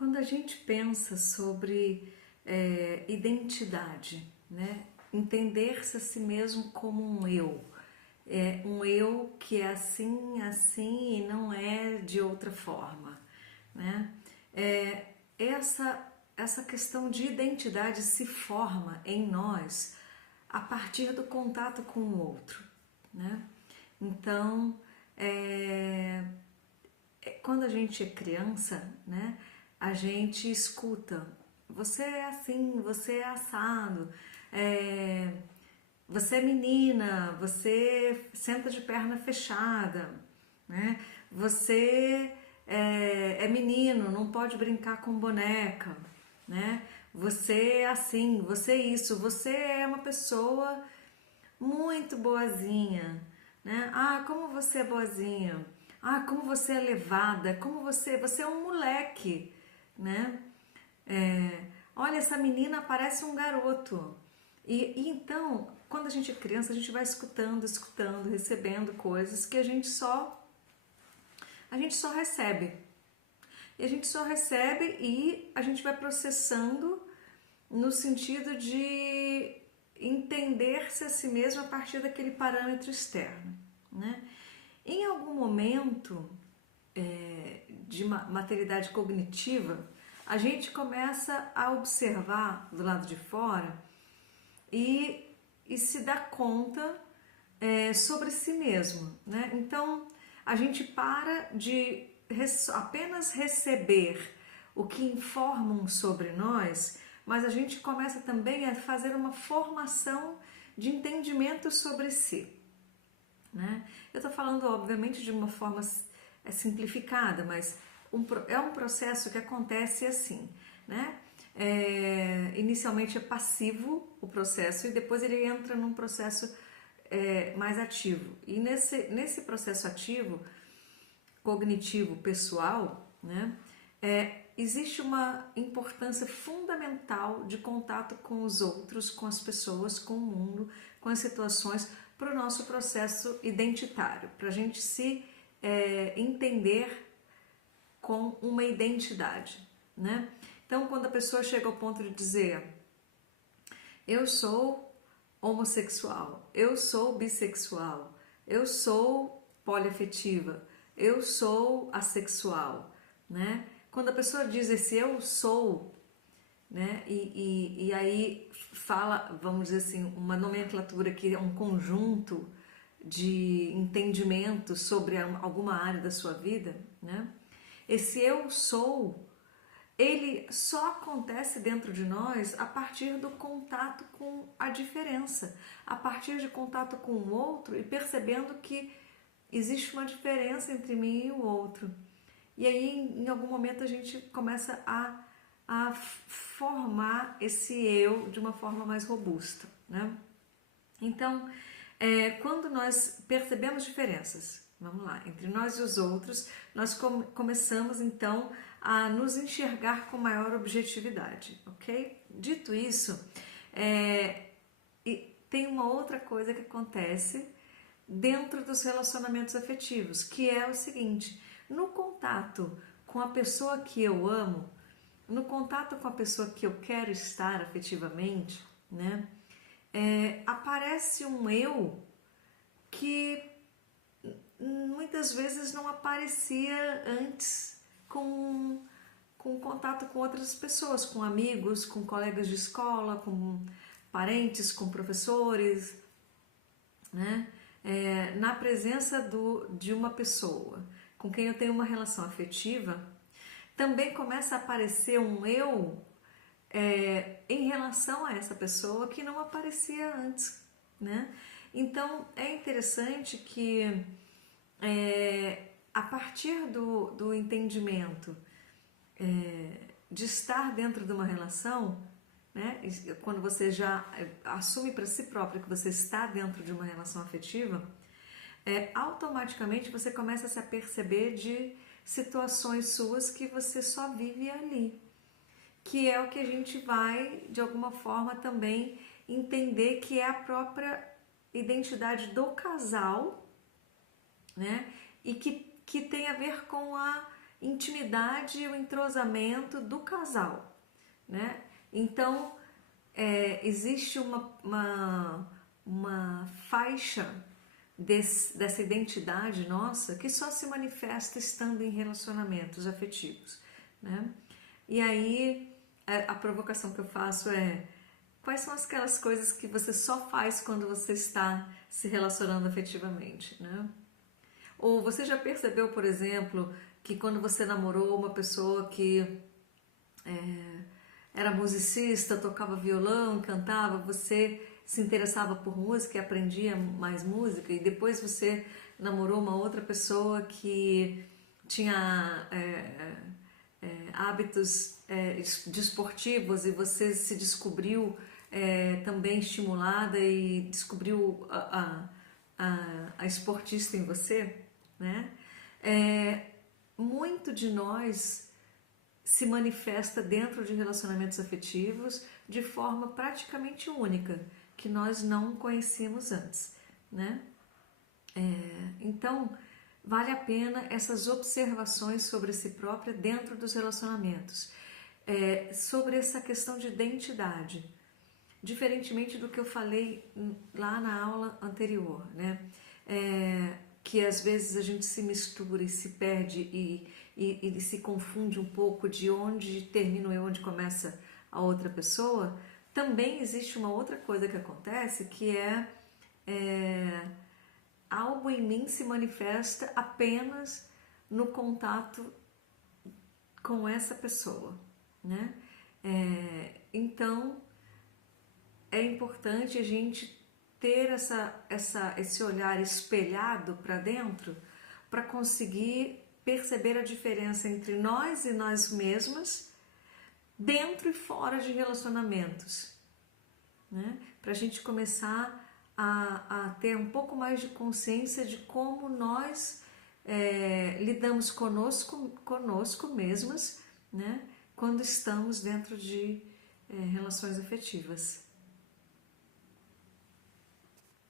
Quando a gente pensa sobre identidade, né? Entender-se a si mesmo como um eu que é assim, assim e não é de outra forma, né? É, essa questão de identidade se forma em nós a partir do contato com o outro, né? Então, é, quando a gente é criança, né, a gente escuta, você é assim, você é assado, é, você é menina, você senta de perna fechada, né? Você é menino, não pode brincar com boneca, né? Você é assim, você é isso, você é uma pessoa muito boazinha, né? Ah, como você é boazinha. Ah, como você é levada, como você é um moleque, né? Olha, essa menina parece um garoto. E então, quando a gente é criança, a gente vai escutando, escutando, recebendo coisas que a gente só recebe. E a gente só recebe e a gente vai processando no sentido de entender-se a si mesmo a partir daquele parâmetro externo, né? Em algum momento de maturidade cognitiva, a gente começa a observar do lado de fora e se dá conta sobre si mesmo, né? Então a gente para de apenas receber o que informam sobre nós, mas a gente começa também a fazer uma formação de entendimento sobre si, né? Eu estou falando, obviamente, de uma forma simplificada, mas é um processo que acontece assim, né? Inicialmente é passivo o processo e depois ele entra num processo mais ativo. E nesse processo ativo, cognitivo, pessoal, né? Existe uma importância fundamental de contato com os outros, com as pessoas, com o mundo, com as situações, para o nosso processo identitário, para a gente se entender com uma identidade, né? Então, quando a pessoa chega ao ponto de dizer eu sou homossexual, eu sou bissexual, eu sou poliafetiva, eu sou assexual, né? Quando a pessoa diz esse eu sou, né? E aí fala, vamos dizer assim, uma nomenclatura que é um conjunto de entendimento sobre alguma área da sua vida, né? Esse eu sou, ele só acontece dentro de nós a partir do contato com a diferença, a partir de contato com o outro e percebendo que existe uma diferença entre mim e o outro. E aí, em algum momento, a gente começa a formar esse eu de uma forma mais robusta, né? Então, quando nós percebemos diferenças, vamos lá, entre nós e os outros, nós começamos então a nos enxergar com maior objetividade, ok? Dito isso, tem uma outra coisa que acontece dentro dos relacionamentos afetivos, que é o seguinte: no contato com a pessoa que eu amo, no contato com a pessoa que eu quero estar afetivamente, né? Aparece um eu que muitas vezes não aparecia antes com contato com outras pessoas, com amigos, com colegas de escola, com parentes, com professores, né? Na presença de uma pessoa com quem eu tenho uma relação afetiva, também começa a aparecer um eu em relação a essa pessoa que não aparecia antes, né? Então é interessante que a partir do entendimento de estar dentro de uma relação, né? Quando você já assume para si próprio que você está dentro de uma relação afetiva, automaticamente você começa a se aperceber de situações suas que você só vive ali, que é o que a gente vai, de alguma forma, também entender que é a própria identidade do casal, né? E que tem a ver com a intimidade e o entrosamento do casal, né? Então, existe uma faixa dessa identidade nossa que só se manifesta estando em relacionamentos afetivos, né? E aí, a provocação que eu faço é: quais são aquelas coisas que você só faz quando você está se relacionando afetivamente, né? Ou você já percebeu, por exemplo, que quando você namorou uma pessoa que era musicista, tocava violão, cantava, você se interessava por música e aprendia mais música, e depois você namorou uma outra pessoa que tinha hábitos desportivos e você se descobriu também estimulada e descobriu a esportista em você, né? Muito de nós se manifesta dentro de relacionamentos afetivos de forma praticamente única, que nós não conhecíamos antes, né? Então, vale a pena essas observações sobre si própria dentro dos relacionamentos, sobre essa questão de identidade, diferentemente do que eu falei lá na aula anterior, né? Que às vezes a gente se mistura e se perde e se confunde um pouco de onde termina eu e onde começa a outra pessoa. Também existe uma outra coisa que acontece, que algo em mim se manifesta apenas no contato com essa pessoa, né? Então é importante a gente ter esse olhar espelhado para dentro para conseguir perceber a diferença entre nós e nós mesmas dentro e fora de relacionamentos, né? Para a gente começar a ter um pouco mais de consciência de como nós lidamos conosco mesmas, né? Quando estamos dentro de relações afetivas.